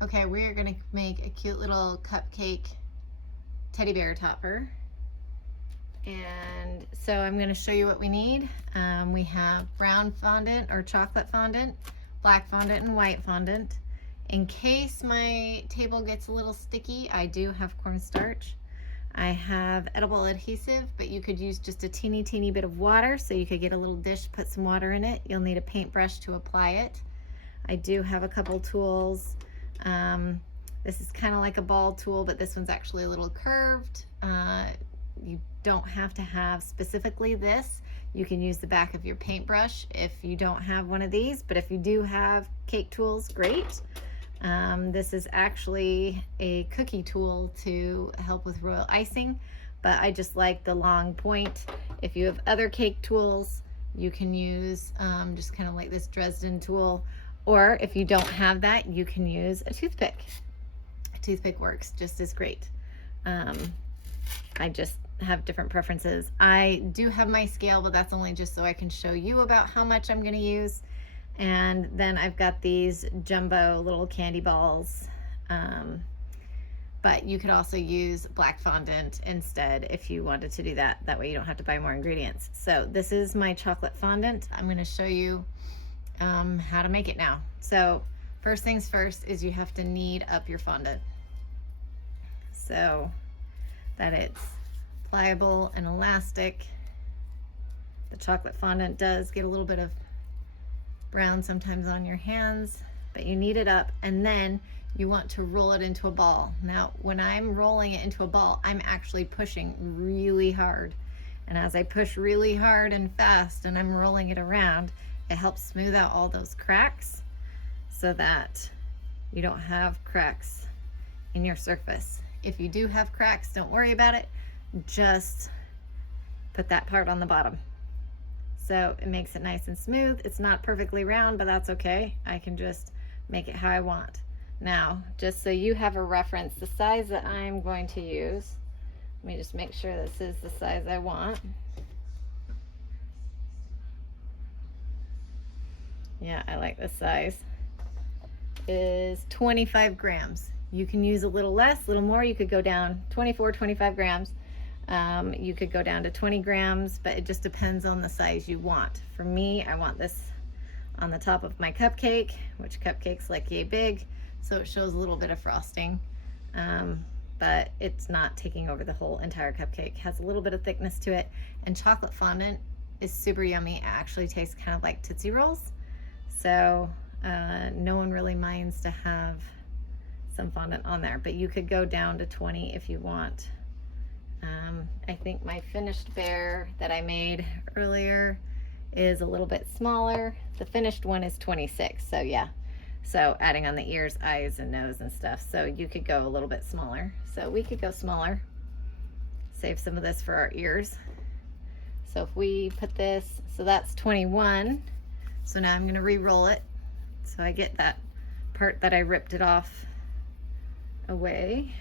Okay, we are gonna make a cute little cupcake teddy bear topper. And so I'm gonna show you what we need. We have brown fondant or chocolate fondant, black fondant, and white fondant. In case my table gets a little sticky, I do have cornstarch. I have edible adhesive, but you could use just a teeny bit of water, so you could get a little dish, put some water in it. You'll need a paintbrush to apply it. I do have a couple tools. This is kind of like a ball tool, but this one's actually a little curved. You don't have to have specifically this. You can use the back of your paintbrush if you don't have one of these, but if you do have cake tools, great. This is actually a cookie tool to help with royal icing, but I just like the long point. If you have other cake tools, you can use just kind of like this Dresden tool, or if you don't have that, you can use a toothpick. A toothpick works just as great. I just have different preferences. I do have my scale, but that's only just so I can show you about how much I'm gonna use. And then I've got these jumbo little candy balls. But you could also use black fondant instead if you wanted to do that. That way you don't have to buy more ingredients. So this is my chocolate fondant. I'm gonna show you how to make it now. So first things first is you have to knead up your fondant so that it's pliable and elastic. The chocolate fondant does get a little bit of brown sometimes on your hands, but you knead it up, and then you want to roll it into a ball. Now, when I'm rolling it into a ball, I'm actually pushing really hard. And as I push really hard and fast and I'm rolling it around, it helps smooth out all those cracks so that you don't have cracks in your surface. If you do have cracks, don't worry about it. Just put that part on the bottom. So it makes it nice and smooth. It's not perfectly round, but that's okay. I can just make it how I want. Now, just so you have a reference, the size that I'm going to use, let me just make sure this is the size I want. Yeah, I like this size. Is 25 grams. You can use a little less, a little more. You could go down 24, 25 grams. You could go down to 20 grams, but it just depends on the size you want. For me, I want this on the top of my cupcake, which cupcakes like yay big, so it shows a little bit of frosting, but it's not taking over the whole entire cupcake. It has a little bit of thickness to it, and chocolate fondant is super yummy. It actually tastes kind of like Tootsie Rolls, so no one really minds to have some fondant on there, but you could go down to 20 if you want. I think my finished bear that I made earlier is a little bit smaller. The finished one is 26, so yeah. So adding on the ears, eyes, and nose and stuff. So you could go a little bit smaller. So we could go smaller. Save some of this for our ears. So if we put this, so that's 21. So now I'm gonna re-roll it. So I get that part that I ripped it off away.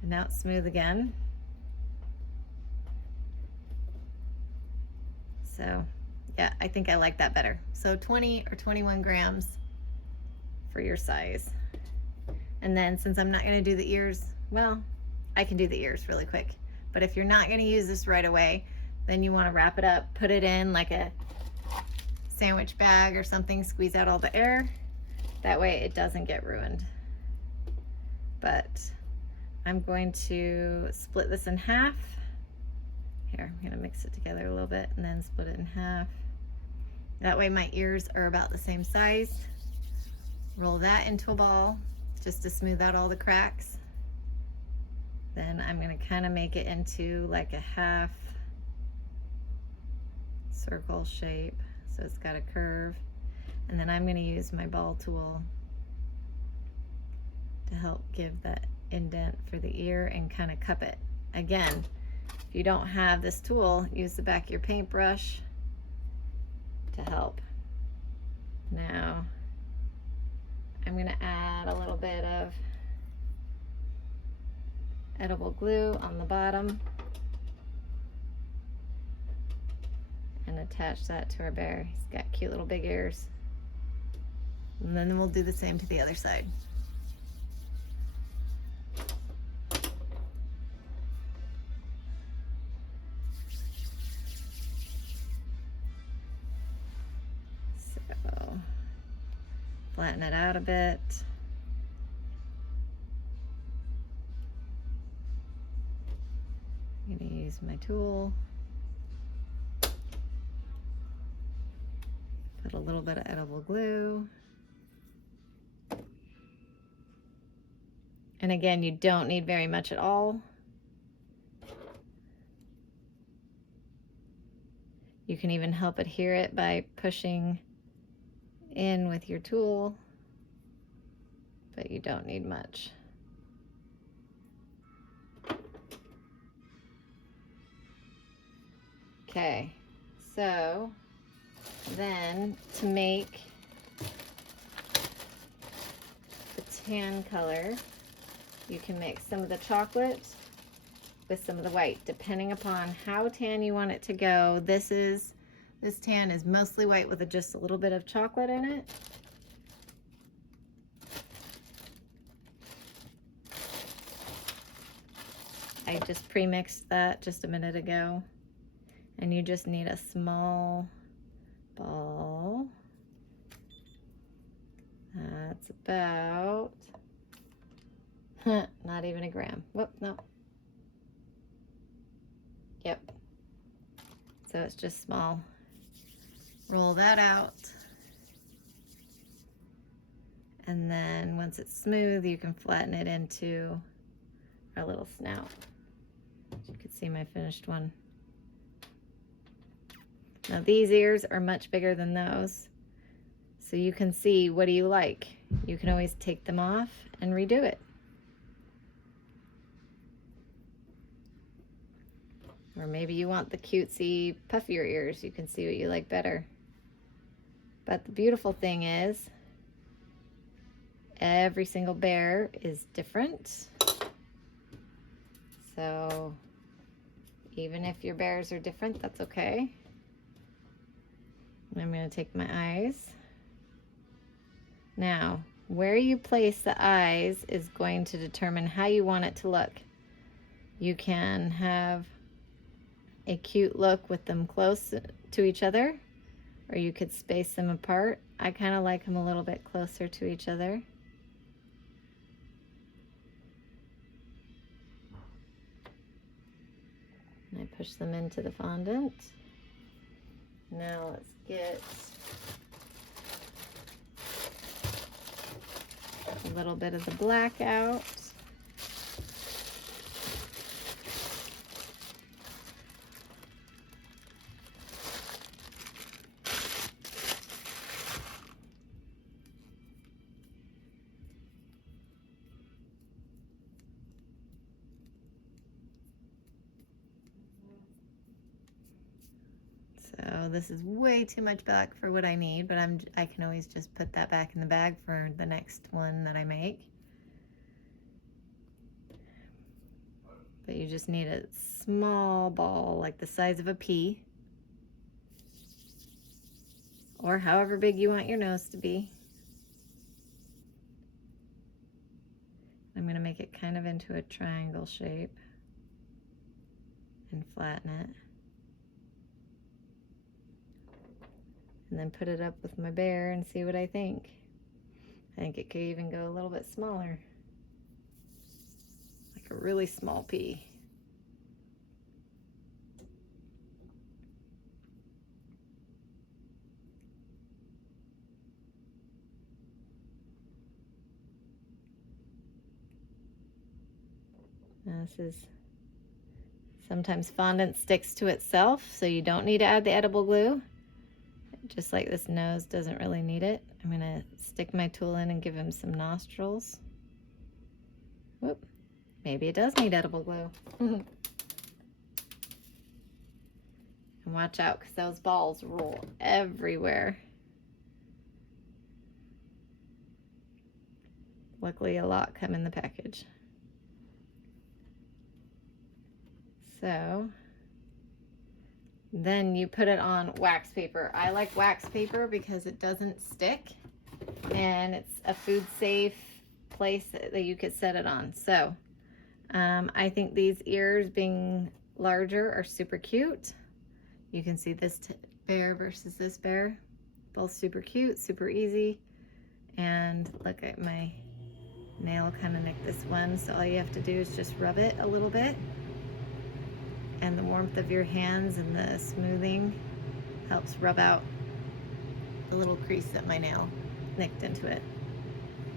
And now it's smooth again. So yeah, I think I like that better. So 20 or 21 grams for your size. And then since I'm not gonna do the ears, well, I can do the ears really quick. But if you're not gonna use this right away, then you wanna wrap it up, put it in like a sandwich bag or something, squeeze out all the air. That way it doesn't get ruined. But I'm going to split this in half. Here, I'm gonna mix it together a little bit and then split it in half. That way my ears are about the same size. Roll that into a ball just to smooth out all the cracks. Then I'm gonna kind of make it into like a half circle shape, so it's got a curve. And then I'm gonna use my ball tool to help give that indent for the ear and kind of cup it. Again, if you don't have this tool, use the back of your paintbrush to help. Now, I'm gonna add a little bit of edible glue on the bottom and attach that to our bear. He's got cute little big ears. And then we'll do the same to the other side. So, flatten it out a bit. I'm gonna use my tool. Put a little bit of edible glue. And again, you don't need very much at all. You can even help adhere it by pushing in with your tool, but you don't need much. Okay, so then to make the tan color, you can mix some of the chocolate with some of the white, depending upon how tan you want it to go. This tan is mostly white with just a little bit of chocolate in it. I just pre-mixed that just a minute ago. And you just need a small ball. That's about, not even a gram. Whoop, no. Yep. So it's just small. Roll that out. And then once it's smooth, you can flatten it into our little snout. You can see my finished one. Now these ears are much bigger than those. So you can see, what do you like? You can always take them off and redo it. Or maybe you want the cutesy, puffier ears. You can see what you like better. But the beautiful thing is, every single bear is different. So even if your bears are different, that's okay. I'm going to take my eyes. Now, where you place the eyes is going to determine how you want it to look. You can have a cute look with them close to each other, or you could space them apart. I kind of like them a little bit closer to each other. And I push them into the fondant. Now let's get a little bit of the black out. So this is way too much black for what I need, but I can always just put that back in the bag for the next one that I make. But you just need a small ball, like the size of a pea, or however big you want your nose to be. I'm going to make it kind of into a triangle shape and flatten it. And then put it up with my bear and see what I think. I think it could even go a little bit smaller. Like a really small pea. Now this is, sometimes fondant sticks to itself, so you don't need to add the edible glue. Just like this nose doesn't really need it. I'm gonna stick my tool in and give him some nostrils. Whoop, maybe it does need edible glue. And watch out, because those balls roll everywhere. Luckily, a lot come in the package. So then you put it on wax paper. I like wax paper because it doesn't stick. and it's a food safe place that you could set it on. So I think these ears being larger are super cute. You can see this bear versus this bear, both super cute, super easy. And look at my nail kind of nicked this one, so all you have to do is just rub it a little bit, and the warmth of your hands and the smoothing helps rub out the little crease that my nail nicked into it.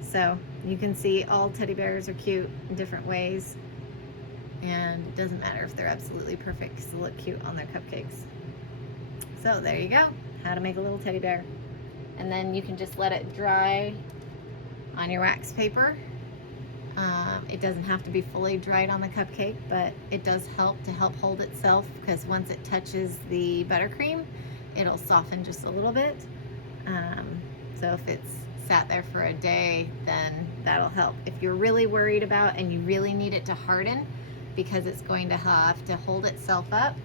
So you can see all teddy bears are cute in different ways, and it doesn't matter if they're absolutely perfect because they look cute on their cupcakes. So there you go, how to make a little teddy bear. And then you can just let it dry on your wax paper. It doesn't have to be fully dried on the cupcake, but it does help to help hold itself, because once it touches the buttercream, it'll soften just a little bit. So if it's sat there for a day, then that'll help. If you're really worried about and you really need it to harden because it's going to have to hold itself up,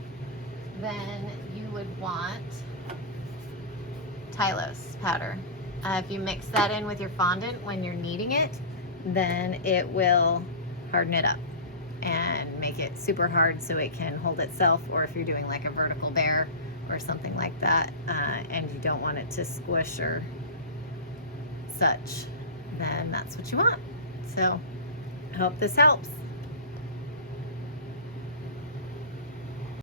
then you would want Tylose powder. If you mix that in with your fondant when you're kneading it, then it will harden it up and make it super hard so it can hold itself. Or if you're doing like a vertical bear or something like that, and you don't want it to squish or such, then that's what you want. So I hope this helps.